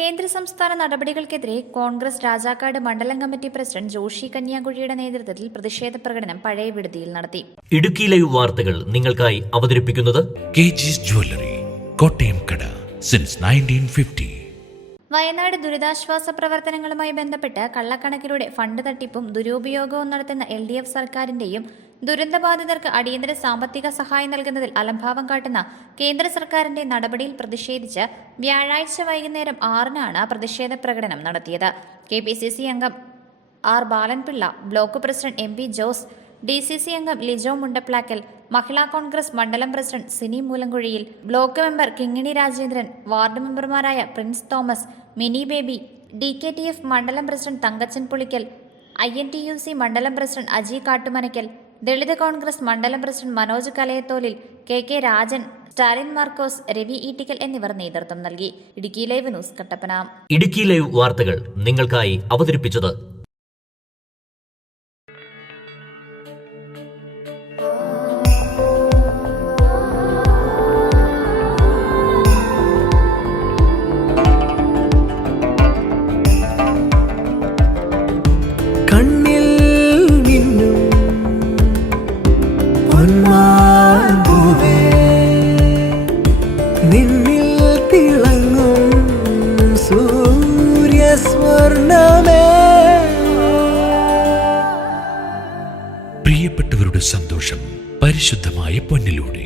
കേന്ദ്ര സംസ്ഥാന നടപടികൾക്കെതിരെ കോൺഗ്രസ് രാജാക്കാട് മണ്ഡലം കമ്മിറ്റി പ്രസിഡന്റ് ജോഷി കന്യാകുഴിയുടെ നേതൃത്വത്തിൽ പ്രതിഷേധ പ്രകടനം പഴയ വിടുതിയിൽ നടത്തി. ഇടുക്കി ലൈവ് വാർത്തകൾ നിങ്ങൾക്കായി അവതരിപ്പിക്കുന്നത് KG's ജ്വല്ലറി, കോട്ടയം കട സിൻസ് 1950. വയനാട് ദുരിതാശ്വാസ പ്രവർത്തനങ്ങളുമായി ബന്ധപ്പെട്ട് കള്ളക്കണക്കിലൂടെ ഫണ്ട് തട്ടിപ്പും ദുരുപയോഗവും നടത്തുന്ന LDF സർക്കാരിന്റെയും ദുരന്തബാധിതർക്ക് അടിയന്തര സാമ്പത്തിക സഹായം നൽകുന്നതിൽ അലംഭാവം കാട്ടുന്ന കേന്ദ്ര സർക്കാരിന്റെ നടപടിയിൽ പ്രതിഷേധിച്ച് വ്യാഴാഴ്ച വൈകുന്നേരം 6-നാണ് പ്രതിഷേധ പ്രകടനം നടത്തിയത്. KPCC അംഗം R Balanpillai, block president MP Jose, DCC അംഗം ലിജോ മുണ്ടപ്ലാക്കൽ, മഹിളാ കോൺഗ്രസ് മണ്ഡലം president Sini Moolankuzhiyil, block member Kingini Rajendran, ward മെമ്പർമാരായ പ്രിൻസ് തോമസ്, മിനി ബേബി, DKTF മണ്ഡലം പ്രസിഡന്റ് തങ്കച്ചൻ പുളിക്കൽ, INTUC മണ്ഡലം പ്രസിഡന്റ് അജി കാട്ടുമനയ്ക്കൽ, ദളിത് കോൺഗ്രസ് മണ്ഡലം പ്രസിഡന്റ് മനോജ് കലയത്തോലിൽ, KK രാജൻ, സ്റ്റാലിൻ മാർക്കോസ്, രവി ഈട്ടിക്കൽ എന്നിവർ നേതൃത്വം നൽകി. Idukki live news Kattappana. Idukki live വാർത്തകൾ നിങ്ങൾക്കായി അവതരിപ്പിച്ചത് കണ്ണിൽ മിന്നും പൊന്മാമ്പൂവേ, നിന്നിൽ തിളങ്ങും സൂര്യസ്വർണ്ണമേ. പ്രിയപ്പെട്ടവരുടെ സന്തോഷം പരിശുദ്ധമായ പൊന്നിലൂടെ.